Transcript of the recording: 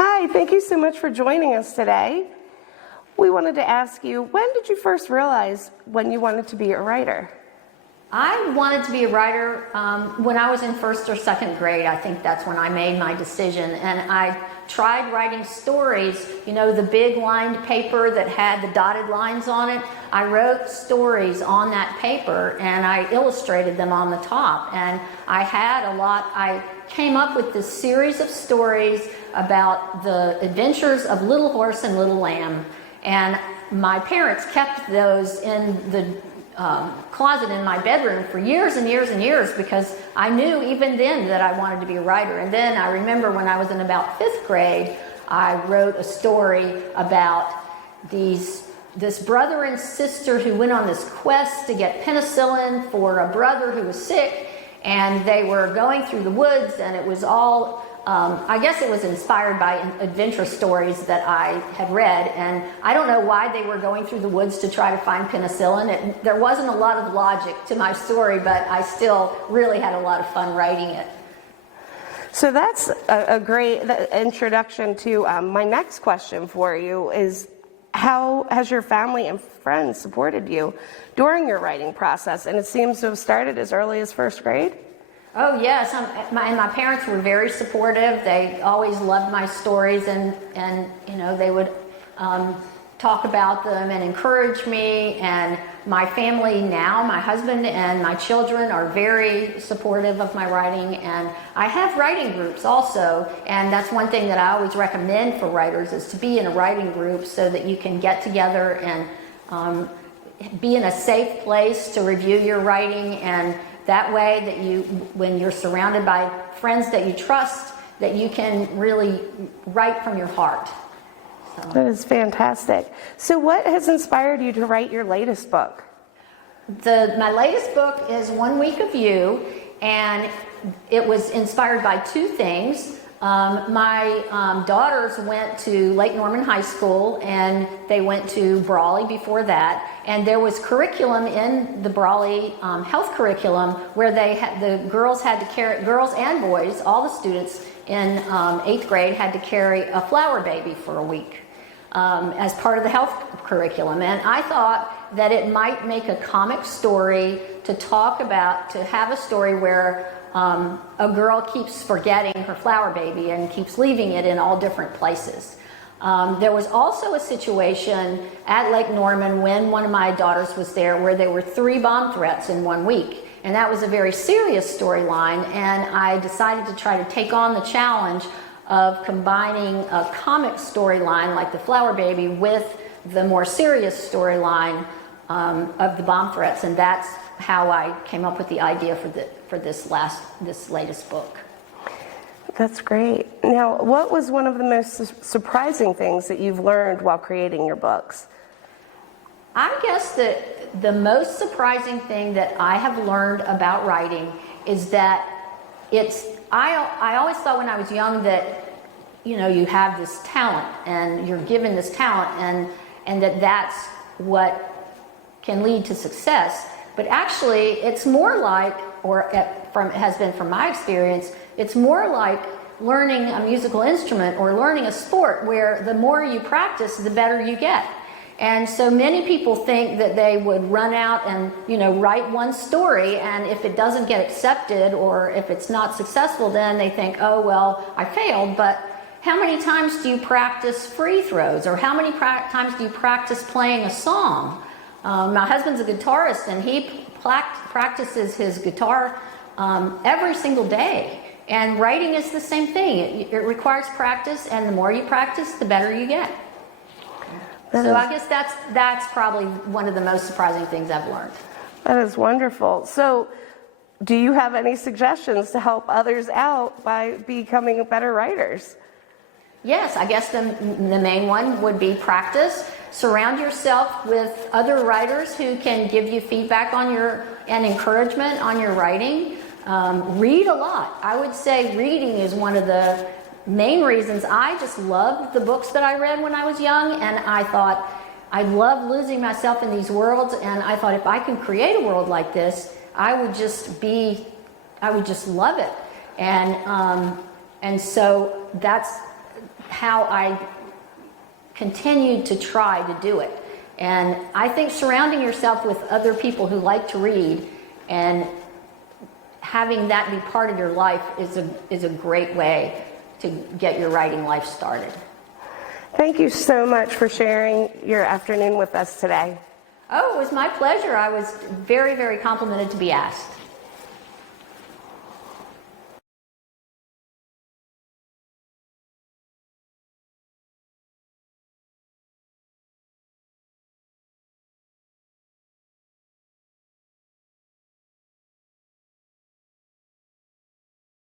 Hi, thank you so much for joining us today. We wanted to ask you, when did you first realize when you wanted to be a writer? I wanted to be a writer when I was in first or second grade. I think that's when I made my decision, and I tried writing stories, you know, the big lined paper that had the dotted lines on it. I wrote stories on that paper and I illustrated them on the top, and I came up with this series of stories about the adventures of Little Horse and Little Lamb, and my parents kept those in the closet in my bedroom for years and years and years, because I knew even then that I wanted to be a writer. And then I remember when I was in about 5th grade, I wrote a story about this brother and sister who went on this quest to get penicillin for a brother who was sick, and they were going through the woods, and it was all I guess it was inspired by adventure stories that I had read, and I don't know why they were going through the woods to try to find penicillin. There wasn't a lot of logic to my story, but I still really had a lot of fun writing it. So that's a great introduction to my next question for you is, how has your family and friends supported you during your writing process? And it seems to have started as early as 1st grade? Oh yes, my parents were very supportive. They always loved my stories, and you know, they would talk about them and encourage me. And my family now, my husband and my children, are very supportive of my writing. And I have writing groups also, and that's one thing that I always recommend for writers, is to be in a writing group so that you can get together and be in a safe place to review your writing, and that way that when you're surrounded by friends that you trust, that you can really write from your heart. So. That is fantastic. So what has inspired you to write your latest book? My latest book is 1 Week of You, and it was inspired by 2 things. My daughters went to Lake Norman High School, and they went to Brawley before that, and there was curriculum in the Brawley health curriculum where the girls had to carry, girls and boys, all the students in 8th grade had to carry a flower baby for a week as part of the health curriculum. And I thought that it might make a comic story to have a story where a girl keeps forgetting her flower baby and keeps leaving it in all different places. There was also a situation at Lake Norman when one of my daughters was there where there were 3 bomb threats in 1 week. And that was a very serious storyline, and I decided to try to take on the challenge of combining a comic storyline like the flower baby with the more serious storyline of the bomb threats, and that's how I came up with the idea for this latest book. That's great. Now, what was one of the most surprising things that you've learned while creating your books? I guess that the most surprising thing that I have learned about writing is that I always thought when I was young that, you know, you have this talent and you're given this talent and that's what can lead to success. But actually, it's more like, it has been from my experience, it's more like learning a musical instrument or learning a sport, where the more you practice, the better you get. And so many people think that they would run out and, you know, write one story, and if it doesn't get accepted or if it's not successful, then they think, oh, well, I failed. But how many times do you practice free throws, or how many times do you practice playing a song? My husband's a guitarist, and he practices his guitar every single day. And writing is the same thing. It requires practice, and the more you practice, the better you get. So I guess that's probably one of the most surprising things I've learned. That is wonderful. So do you have any suggestions to help others out by becoming better writers? Yes, I guess the main one would be practice. Surround yourself with other writers who can give you feedback and encouragement on your writing. Read a lot. I would say reading is one of the main reasons. I just loved the books that I read when I was young, and I thought, I love losing myself in these worlds, and I thought if I can create a world like this, I would just love it. And so how I continued to try to do it. And I think surrounding yourself with other people who like to read and having that be part of your life is a great way to get your writing life started. Thank you so much for sharing your afternoon with us today. Oh, it was my pleasure. I was very, very complimented to be asked.